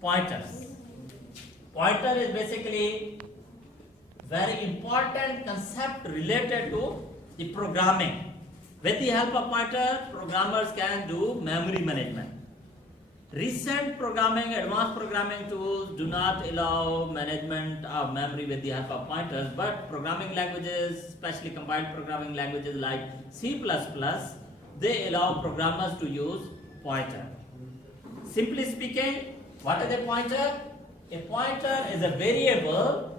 pointers. Pointer is basically very important concept related to the programming. With the help of pointer, programmers can do memory management. Recent programming, advanced programming tools do not allow management of memory with the help of pointers, but programming languages, especially compiled programming languages like C++, they allow programmers to use pointer. Simply speaking, what is a pointer? A pointer is a variable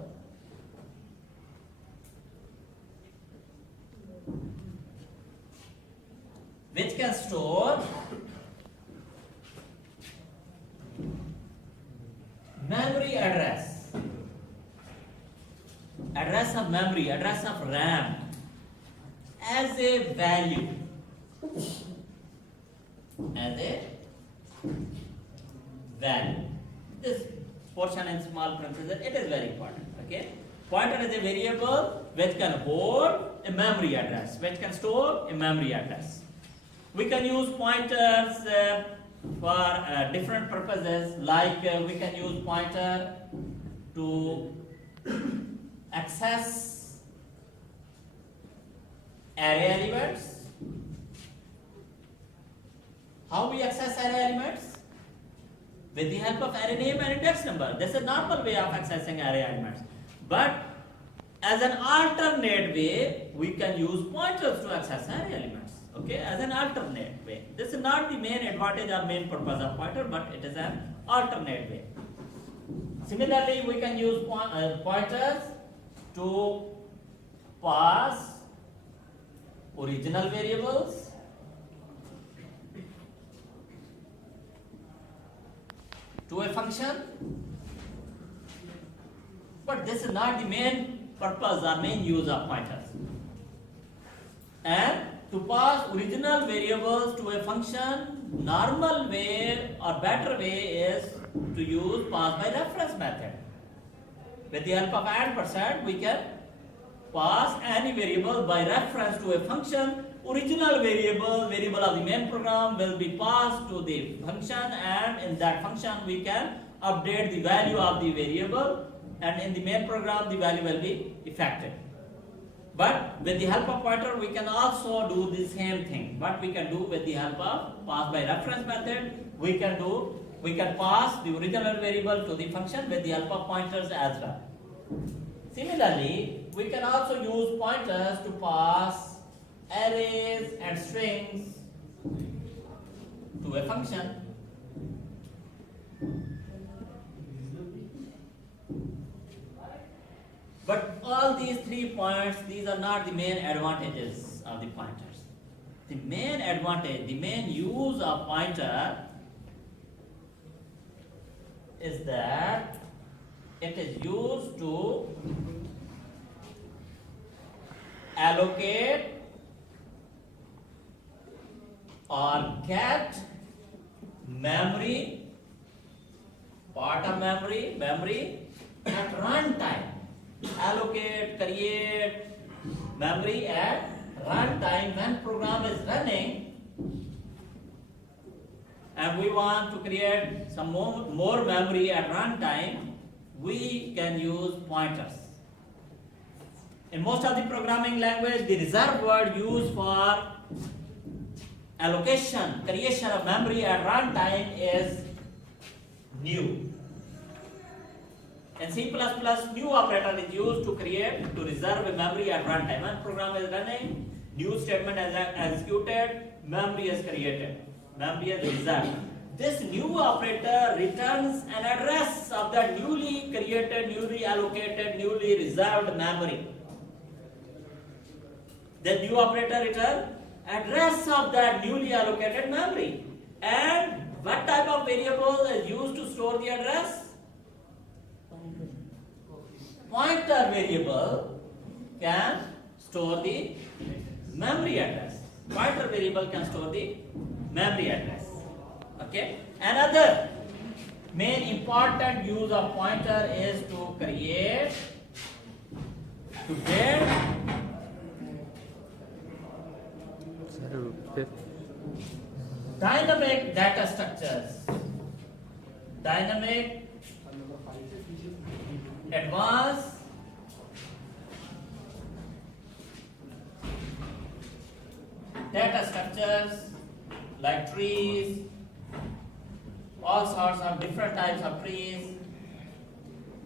which can store memory address of memory, address of RAM as a value, This portion in small parentheses, it is very important. Okay, pointer is a variable which can hold a memory address, which can store a memory address. We can use pointers for different purposes, like we can use pointer to access array elements. How we access array elements? With the help of array name and index number. This is a normal way of accessing array elements. But as an alternate way, we can use pointers to access array elements. Okay, as an alternate way. This is not the main advantage or main purpose of pointer, but it is an alternate way. Similarly, we can use pointers to pass original variables to a function, but this is not the main purpose or main use of pointers. And to pass original variables to a function, normal way or better way is to use pass by reference method. With the help of &%, we can pass any variable by reference to a function. Original variable of the main program will be passed to the function, and in that function we can update the value of the variable, and in the main program the value will be affected. But with the help of pointer we can also do the same thing. What we can do with the help of pass by reference method, we can pass the original variable to the function with the help of pointers as well. Similarly, we can also use pointers to pass arrays and strings to a function. But all these 3 points, these are not the main advantages of the pointers. The main advantage, the main use of pointer is that it is used to allocate or get memory, part of memory at runtime. Allocate, create memory at runtime when program is running, and we want to create some more memory at runtime, we can use pointers. In most of the programming language, the reserved word used for allocation, creation of memory at runtime is new. In C++, new operator is used to reserve a memory at runtime. When program is running, new statement is executed, memory is created, memory is reserved. This new operator returns an address of that newly created, newly allocated, newly reserved memory. The new operator returns address of that newly allocated memory. And what type of variable is used to store the address? Pointer variable can store the memory address. Pointer variable can store the memory address. Okay. Another main important use of pointer is to create, to build dynamic data structures. dynamic, advanced, data structures like trees, all sorts of different types of trees.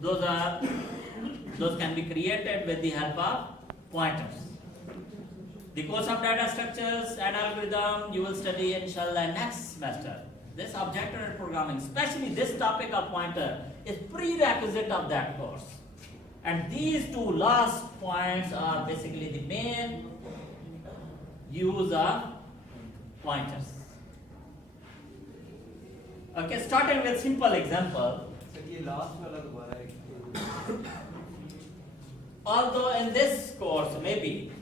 Those can be created with the help of pointers. The course of data structures and algorithm you will study inshallah next semester. This object-oriented programming, especially this topic of pointer, is prerequisite of that course. And these two last points are basically the main use of pointers. Okay, starting with simple example. Although in this course maybe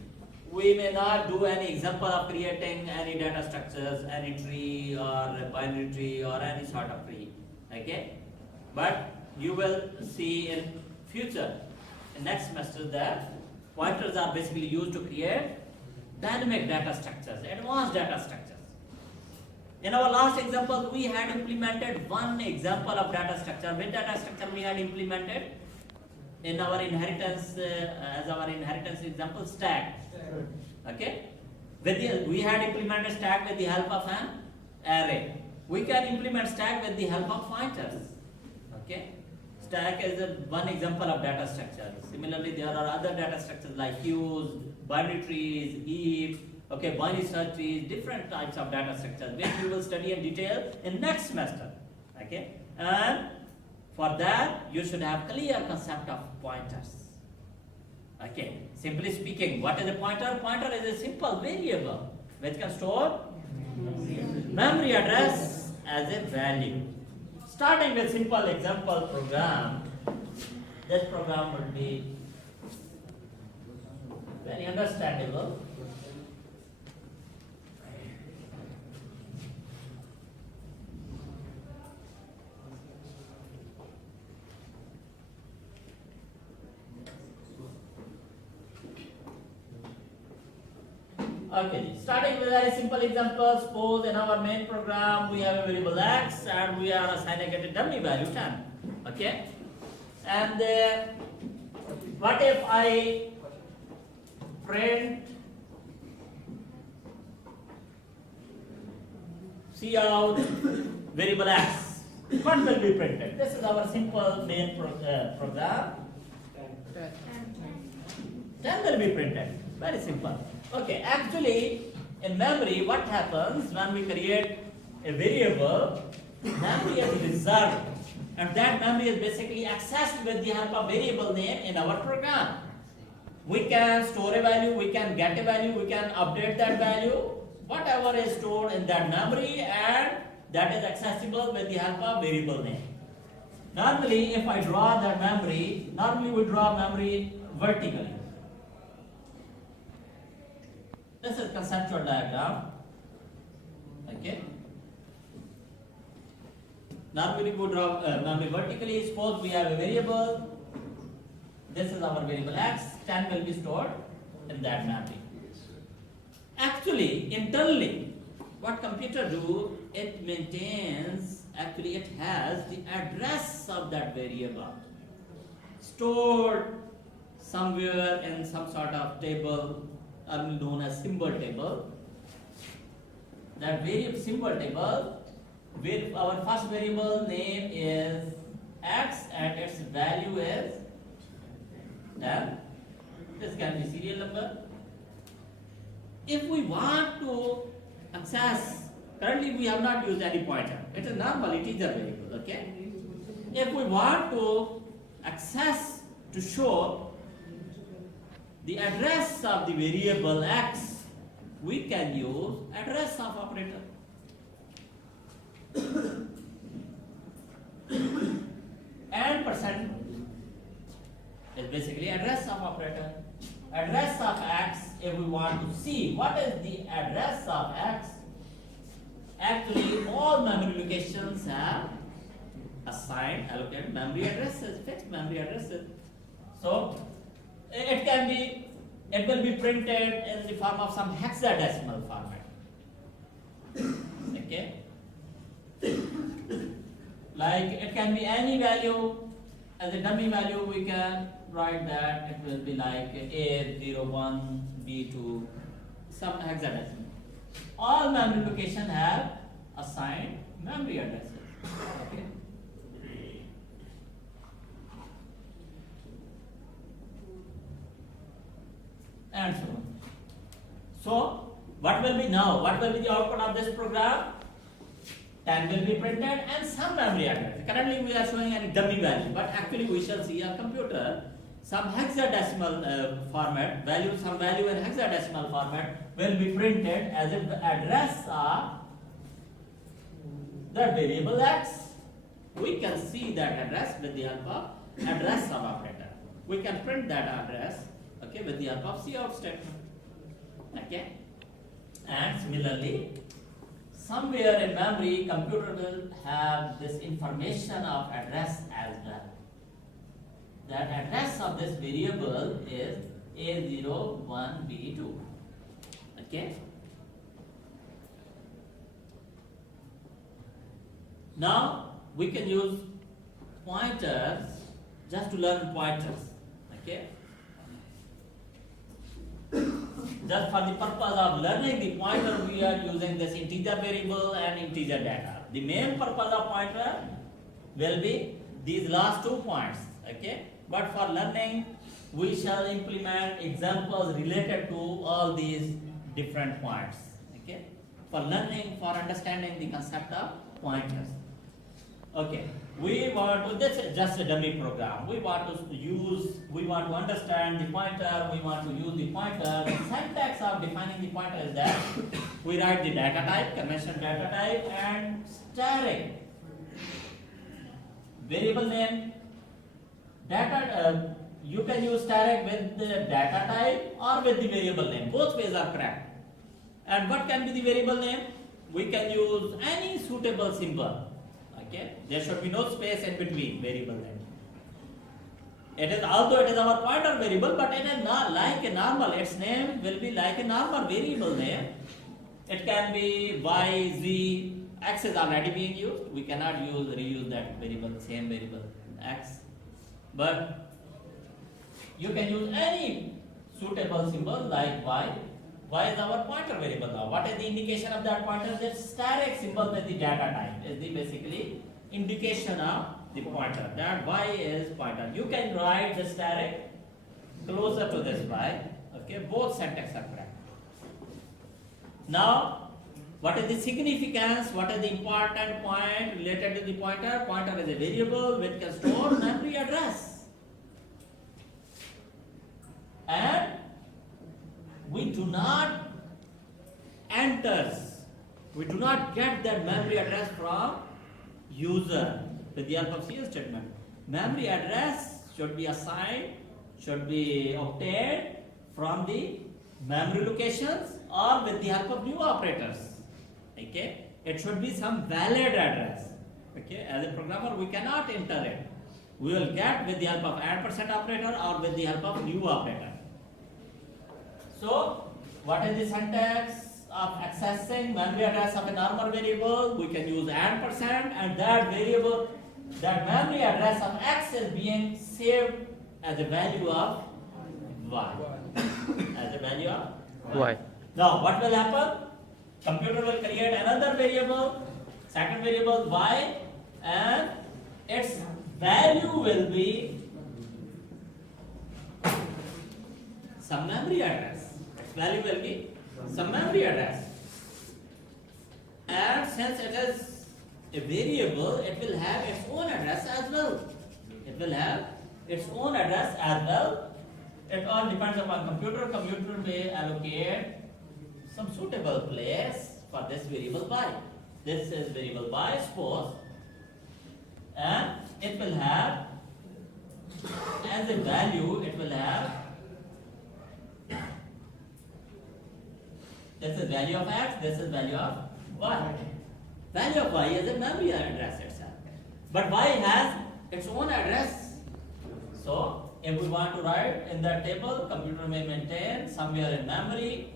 we may not do any example of creating any data structures, any tree or a binary tree or any sort of tree, okay? But you will see in future, in next semester, that pointers are basically used to create dynamic data structures, advanced data structures. In our last example, we had implemented one example of data structure. Which data structure we had implemented? In our inheritance, as our inheritance example, stack. Okay? We had implemented stack with the help of an array. We can implement stack with the help of pointers. Okay? Stack is one example of data structure. Similarly, there are other data structures like queues, binary trees, heaps, okay, binary search trees, different types of data structures, which we will study in detail in next semester. Okay? And for that, you should have clear concept of pointers. Okay, simply speaking, what is a pointer? Pointer is a simple variable which can store memory address as a value. Starting with simple example program, this program will be very understandable. Okay, starting with a very simple example, suppose in our main program we have a variable x and we are assigning it a dummy value 10. Okay, and what if I print cout variable x? What will be printed? This is our simple main program. 10 will be printed. Very simple. Okay, actually, in memory, what happens when we create a variable? Memory is reserved, and that memory is basically accessed with the help of variable name in our program. We can store a value, we can get a value, we can update that value, whatever is stored in that memory, and that is accessible with the help of variable name. Normally, if I draw that memory, normally we draw memory vertically. This is conceptual diagram. Okay. Normally we draw memory vertically. Suppose we have a variable. This is our variable x. 10 will be stored in that memory. Actually, internally, what computer do? It maintains. Actually, it has the address of that variable stored somewhere in some sort of table, known as symbol table. That variable symbol table, where our first variable name is x and its value is 10. This can be serial number. If we want to access, currently we have not used any pointer. It is normal integer variable. Okay. If we want to access to show the address of the variable x, we can use address of operator. And percent is basically address of operator. Address of x, if we want to see what is the address of x, actually all memory locations have assigned allocated memory addresses, fixed memory addresses. So it will be printed in the form of some hexadecimal format. Okay? Like Like it can be any value. As a dummy value, we can write that it will be like A01, B2, some hexadecimal. All memory location have assigned memory addresses. Okay. And so on. So, what will be now? What will be the output of this program? 10 will be printed and some memory address. Currently we are showing any dummy value, but actually we shall see a computer some hexadecimal format, some value in hexadecimal format will be printed as if the address of the variable x. We can see that address with the help of address sum operator. We can print that address, okay, with the help of cout statement. Okay, and similarly, somewhere in memory, computer will have this information of address as well. That address of this variable is A01B2. Okay. Now we can use pointers just to learn pointers. Okay. Just for the purpose of learning the pointer, we are using this integer variable and integer data. The main purpose of pointer will be these last 2 points. Okay. But for learning, we shall implement examples related to all these different points. Okay. For learning, for understanding the concept of pointers. Okay. We want to, this is just a dummy program. We want to understand the pointer, we want to use the pointer. The syntax of defining the pointer is that we write the data type, conventional data type, and static variable name. Data, you can use static with the data type or with the variable name. Both ways are correct. And what can be the variable name? We can use any suitable symbol. Okay, there should be no space in between variable name. It is, although it is our pointer variable, but it is not like a normal. Its name will be like a normal variable name. It can be Y, Z, X is already being used. We cannot reuse that variable, same variable X. But you can use any suitable symbol like Y. Y is our pointer variable now. What is the indication of that pointer? The static symbol with the data type is the basically indication of the pointer. That Y is pointer. You can write the static closer to this Y. Okay, both syntax are correct. Now, what is the significance? What is the important point related to the pointer? Pointer is a variable which can store memory address. And we do not get that memory address from user with the help of cout statement. Memory address should be assigned, should be obtained from the memory locations or with the help of new operators. Okay, it should be some valid address. Okay, as a programmer we cannot enter it. We will get with the help of &% operator or with the help of new operator. So, what is the syntax of accessing memory address of a normal variable? We can use &, and that variable, that memory address of X is being saved as a value of Y. As a value of Y. Now, what will happen? Computer will create another variable, second variable Y, and its value will be some memory address. Value will be some memory address, and since it is a variable, it will have its own address as well. It will have its own address as well. It all depends upon computer. Computer may allocate some suitable place for this variable y. This is variable y, suppose, and it will have as a value. It will have this is value of X, this is value of Y. Value of Y is a memory address itself. But Y has its own address. So, if we want to write in that table, computer may maintain somewhere in memory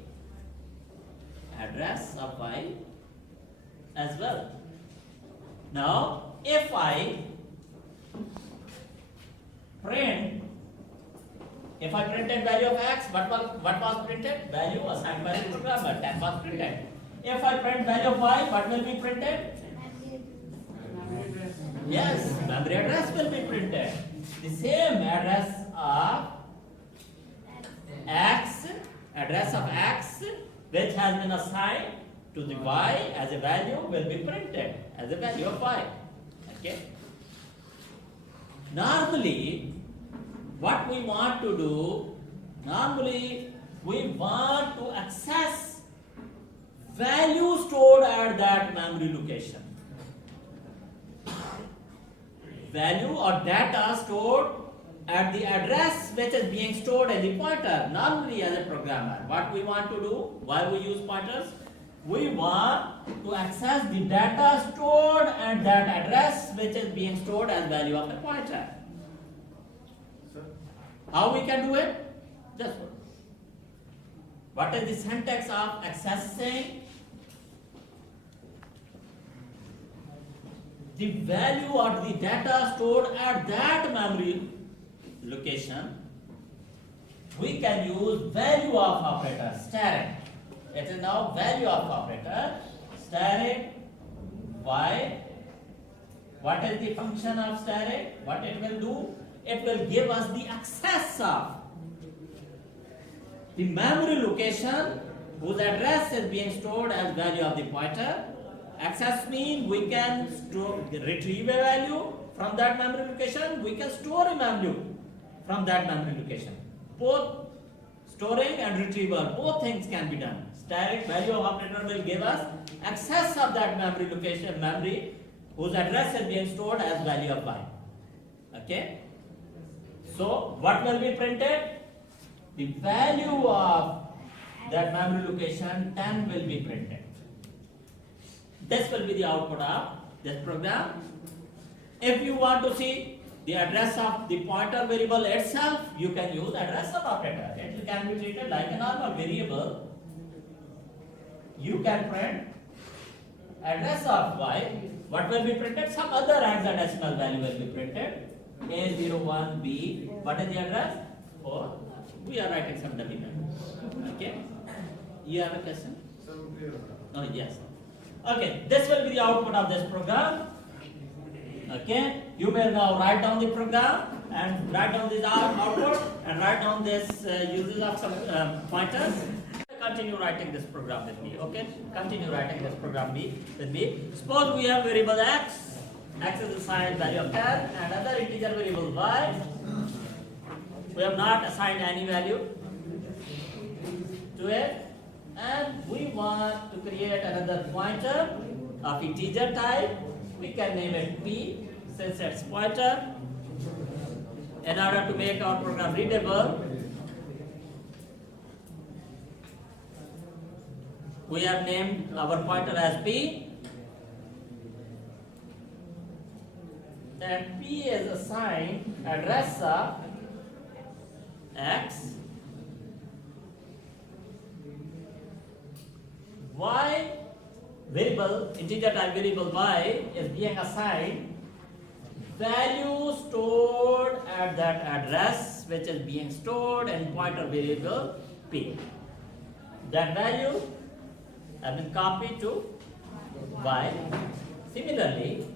address of Y as well. Now, if I printed value of x, what was printed? Value assigned by the programmer, 10 was printed. If I print value of y, what will be printed? Yes, memory address will be printed. The same address of x, which has been assigned to the y as a value will be printed as a value of y. Okay. Normally, what we want to do, we want to access value stored at that memory location. Value or data stored at the address which is being stored in the pointer. Normally as a programmer, what we want to do, why we use pointers? We want to access the data stored at that address which is being stored as value of the pointer. How we can do it? Just what is the syntax of accessing the value or the data stored at that memory location? We can use value of operator, static. It is now value of operator, static y. What is the function of static? What it will do? It will give us the access of the memory location whose address is being stored as value of the pointer. Access means we can retrieve a value from that memory location. We can store a value from that memory location. Both storing and retrieval, both things can be done. Static value of operator will give us access of that memory location, memory whose address is being stored as value of y. Okay. So what will be printed? The value of that memory location 10 will be printed. This will be the output of this program. If you want to see the address of the pointer variable itself, you can use address of operator. It can be treated like a normal variable. You can print address of y. What will be printed? Some other hexadecimal value will be printed. A01B. What is the address? 4. We are writing some dummy numbers. Okay. You have a question? Oh yes. Okay. This will be the output of this program. Okay. You may now write down the program and write down this output and write down this uses of some pointers. Continue writing this program with me. Okay. Continue writing this program with me. Suppose we have variable x. X is assigned value of 10 and other integer variable y. We have not assigned any value to it, and we want to create another pointer of integer type. We can name it p since it's pointer. In order to make our program readable, we have named our pointer as p. And p is assigned address of x, y variable, integer type variable y is being assigned value stored at that address which is being stored in pointer variable p. That value has been copied to y. Similarly,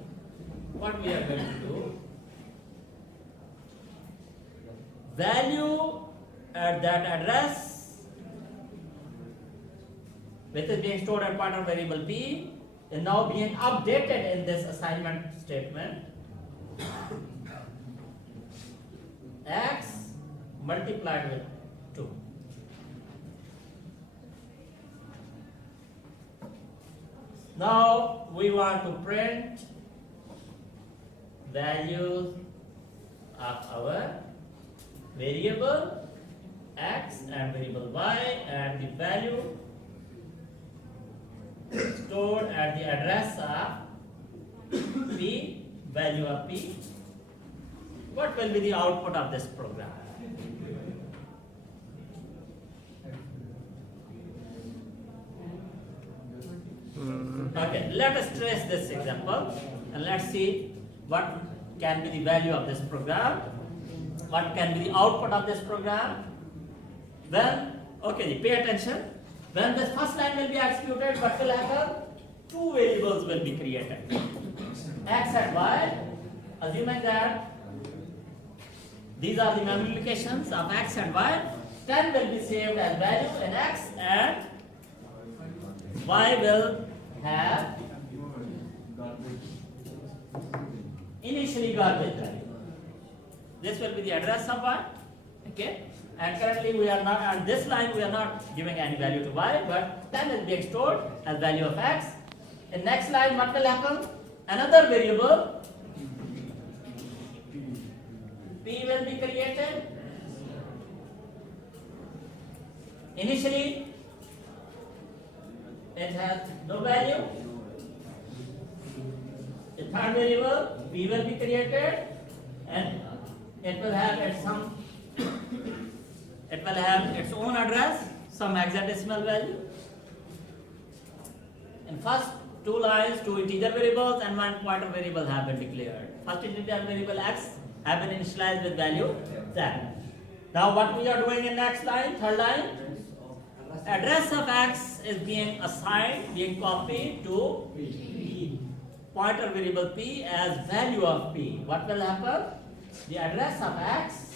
what we are going to do, value at that address which is being stored at pointer variable p is now being updated in this assignment statement. X multiplied with 2. Now we want to print values of our variable x and variable y and the value stored at the address of p, value of p. What will be the output of this program? Okay, let us trace this example and let's see what can be the value of this program, what can be the output of this program. Then, okay, pay attention. When the first line will be executed, what will happen? Two variables will be created, x and y, assuming that these are the memory locations of x and y. 10 will be saved as value in x and y will have initially garbage value. This will be the address of y, okay? And currently we are not, on this line we are not giving any value to y, but 10 is being stored as value of x. In next line what will happen? Another variable p will be created. Initially it has no value. The third variable p will be created and it will have its own address, some hexadecimal value. In first two lines, two integer variables and one pointer variable have been declared. First integer variable x have been initialized with value 10. Now what we are doing in next line, third line, address of x is being assigned, being copied to pointer variable p as value of p. What will happen? The address of x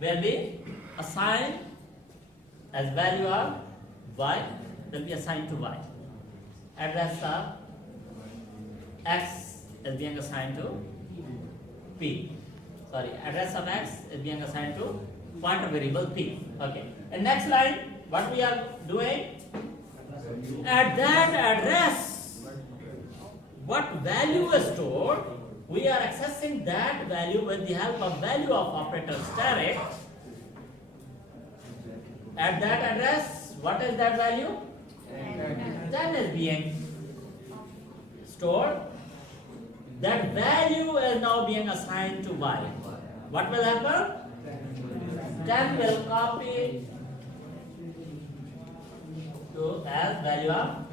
will be assigned as value of y, will be assigned to y. Address of x is being assigned to p. Sorry, address of x is being assigned to pointer variable p. Okay. And next line, what we are doing? At that address, what value is stored? We are accessing that value with the help of value of operator static. At that address, what is that value? 10 is being stored. That value is now being assigned to y. What will happen? 10 will copy to as value of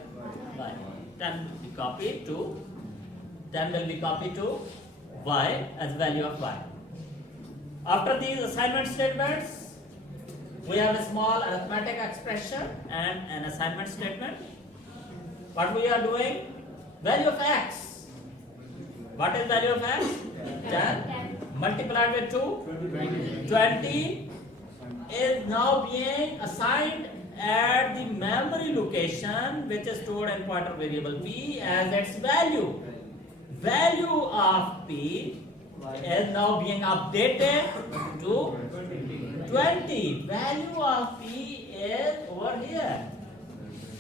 y. 10 will be copied to 10 will be copied to y as value of y. After these assignment statements, we have a small arithmetic expression and an assignment statement. What we are doing? Value of x. What is value of x? 10 multiplied with 2, 20 is now being assigned at the memory location which is stored in pointer variable p as its value. Value of p is now being updated to 20. Value of p is over here.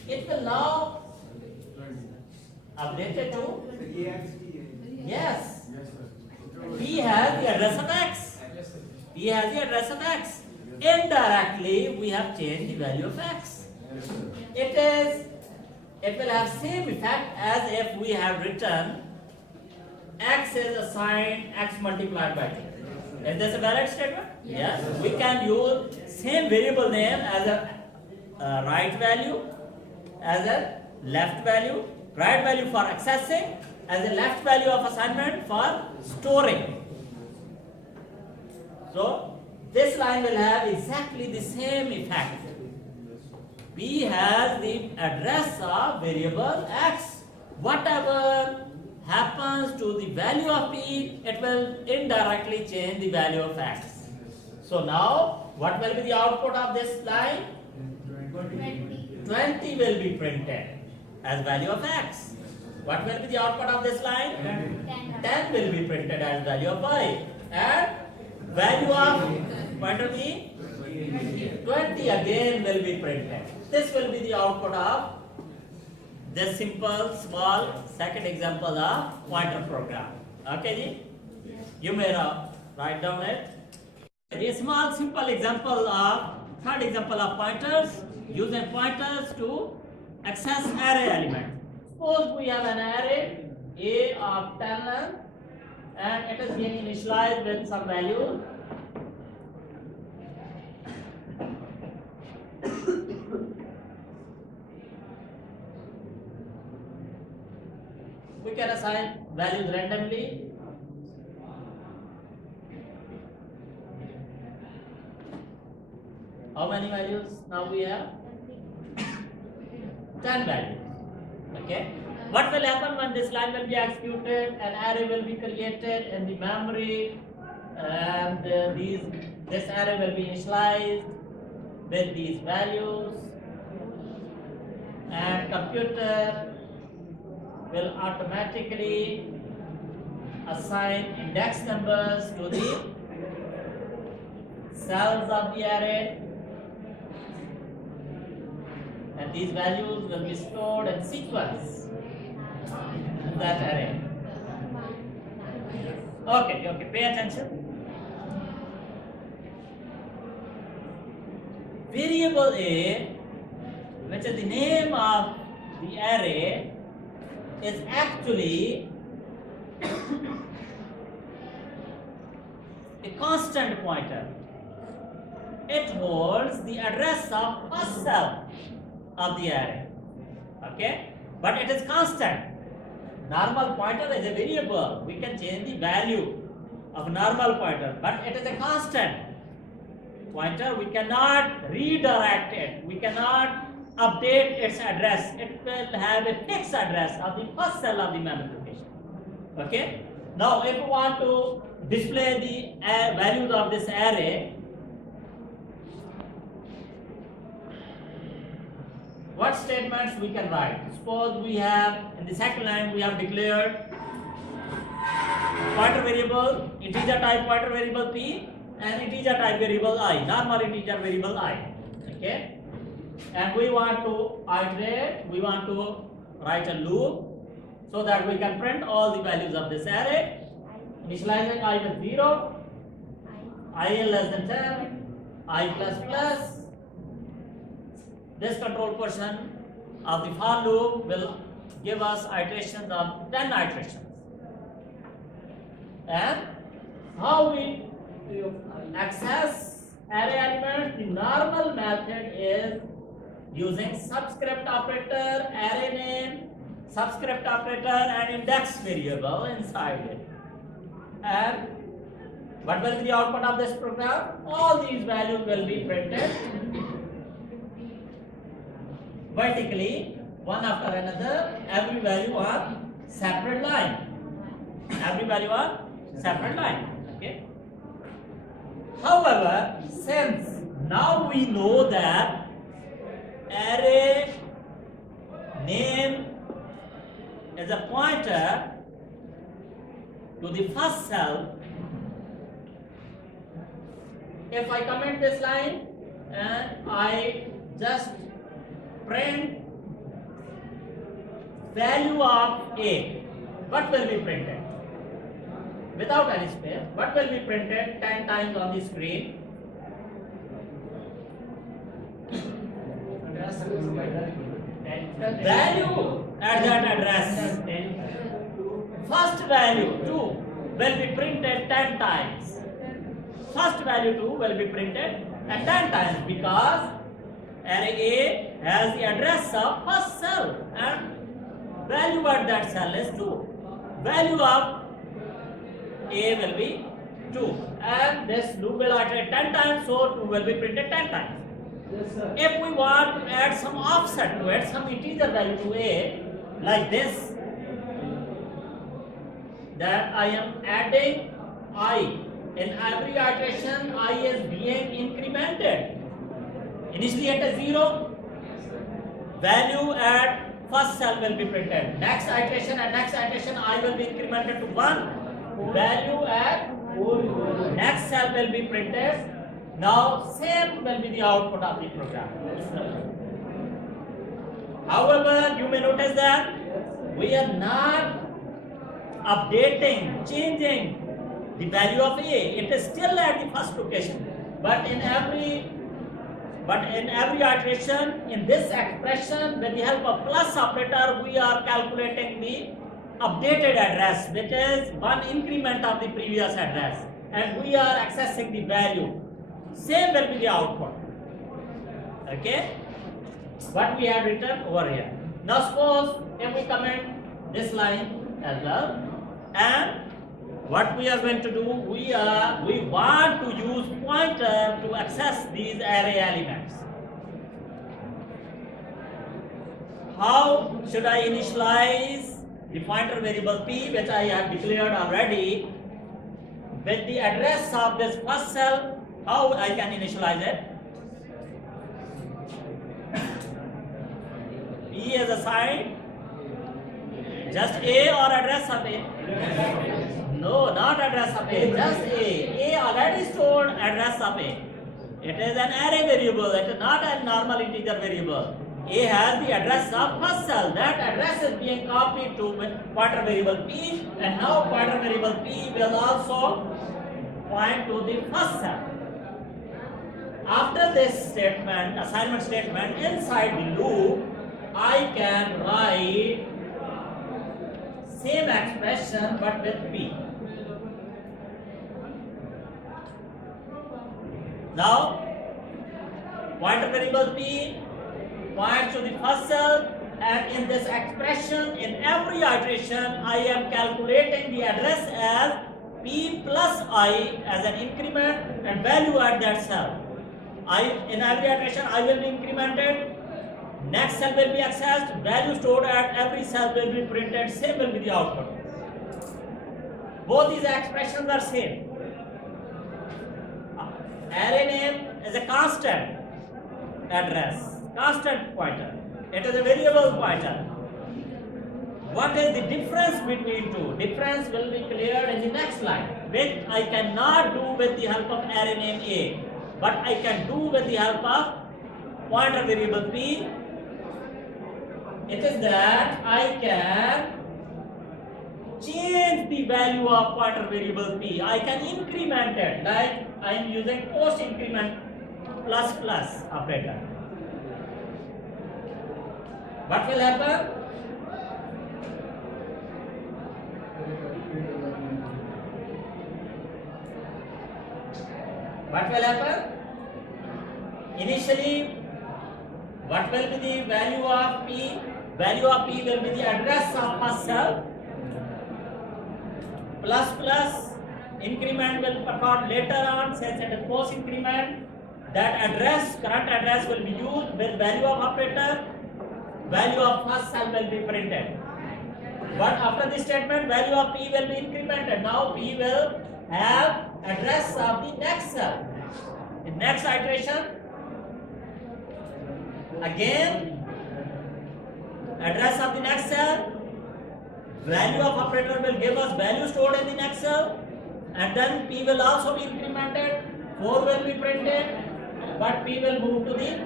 It will now updated to, yes, p has the address of x. P has the address of x. Indirectly we have changed the value of x. It will have same effect as if we have written x is assigned x multiplied by 2. Is this a valid statement? Yes. We can use same variable name as a right value, as a left value, right value for accessing, as a left value of assignment for storing. So this line will have exactly the same effect. P has the address of variable x. Whatever happens to the value of p, it will indirectly change the value of x. So now, what will be the output of this line? 20 will be printed as value of x. What will be the output of this line? 10 will be printed as value of y. And value of pointer p? 20 again will be printed. This will be the output of this simple, small, second example of pointer program. Okay, ji? You may now write down it. A small, simple example of, third example of pointers, using pointers to access array element. Suppose we have an array A of 10 and it is being initialized with some value can assign values randomly. How many values now we have? 10 values. Okay. What will happen when this line will be executed? An array will be created in the memory, and this array will be initialized with these values, and computer will automatically assign index numbers to the cells of the array, and these values will be stored in sequence in that array. Okay, pay attention. Variable A, which is the name of the array, is actually a constant pointer. It holds the address of first cell of the array. Okay, but it is constant. Normal pointer is a variable. We can change the value of normal pointer, but it is a constant pointer. We cannot redirect it. We cannot update its address. It will have a fixed address of the first cell of the memory location. Okay. Now, if we want to display the values of this array, what statements we can write? Suppose we have, in the second line, we have declared pointer variable, integer type pointer variable p, and integer type variable I, normal integer variable I. Okay, and we want to iterate, we want to write a loop so that we can print all the values of this array. Initializing I with 0, I less than 10, I plus plus. This control portion of the for loop will give us iterations of 10 iterations. And how we access array elements? The normal method is using subscript operator, array name, subscript operator, and index variable inside it. And what will be the output of this program? All these values will be printed vertically, one after another, every value on separate line. Every value on separate line. Okay. However, since now we know that array name is a pointer to the first cell, if I comment this line and I just print value of A, what will be printed? Without any space, what will be printed 10 times on the screen? Value at that address. First value 2 will be printed 10 times. First value 2 will be printed at 10 times because array A has the address of first cell and value at that cell is 2. Value of A will be 2, and this loop will iterate 10 times, so 2 will be printed 10 times. Yes, sir. If we want to add some offset to it, some integer value to A, like this, that I am adding I. In every iteration, I is being incremented. Initially at a 0, value at first cell will be printed. Next iteration and next iteration, I will be incremented to 1. Value at next cell will be printed. Now, same will be the output of the program. However, you may notice that we are not updating, changing the value of A. It is still at the first location. But in every iteration, in this expression, with the help of plus operator, we are calculating the updated address, which is one increment of the previous address, and we are accessing the value. Same will be the output. Okay, what we have written over here. Now suppose if we comment this line as well. And what we are going to do, we want to use pointer to access these array elements. How should I initialize the pointer variable p, which I have declared already, with the address of this first cell? How I can initialize it? P is assigned just A or address of A? No, not address of A, just A. A already stored address of A. It is an array variable, it is not a normal integer variable. A has the address of first cell. That address is being copied to pointer variable P, and now pointer variable P will also point to the first cell. After this statement, assignment statement, inside the loop, I can write same expression but with P. Now, pointer variable P points to the first cell, and in this expression, in every iteration, I am calculating the address as P plus I as an increment and value at that cell. In every iteration, I will be incremented, next cell will be accessed, value stored at every cell will be printed, same will be the output. Both these expressions are same. Array name is a constant address, constant pointer. It is a variable pointer. What is the difference between two? Difference will be cleared in the next line, which I cannot do with the help of array name A, but I can do with the help of pointer variable P. It is that I can change the value of pointer variable P. I can increment it, like I am using post increment plus plus operator. What will happen? What will happen? Initially, what will be the value of P? Value of P will be the address of first cell. Plus plus increment will perform later on, since it is post increment. That address, current address will be used with value of operator. Value of first cell will be printed. But after this statement, value of P will be incremented. Now P will have address of the next cell. In next iteration, again address of the next cell, value of operator will give us value stored in the next cell, and then P will also be incremented, 4 will be printed, but P will move to the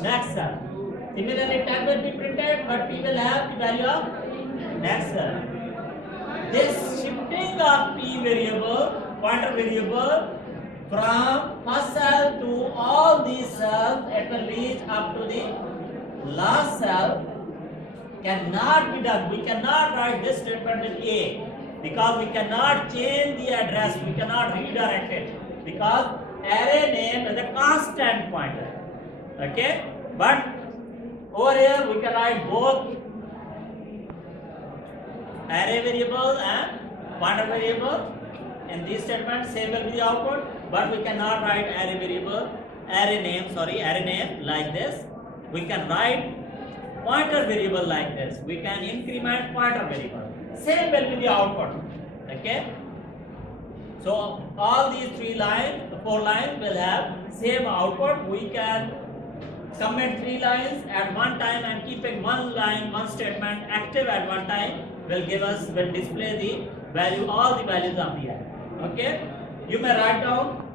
next cell. Similarly, 10 will be printed, but P will have the value of next cell. This shifting of P variable, pointer variable, from first cell to all these cells, it will reach up to the last cell, cannot be done. We cannot write this statement with A, because we cannot change the address, we cannot redirect it, because array name is a constant pointer. Okay, but over here we can write both array variable and pointer variable. In these statements, same will be the output, but we cannot write array variable, array name like this. We can write pointer variable like this. We can increment pointer variable. Same will be the output. Okay. So all these 4 lines will have same output. We can comment 3 lines at one time, and keeping one line, one statement active at one time will display the value, all the values of the array. Okay. You may write down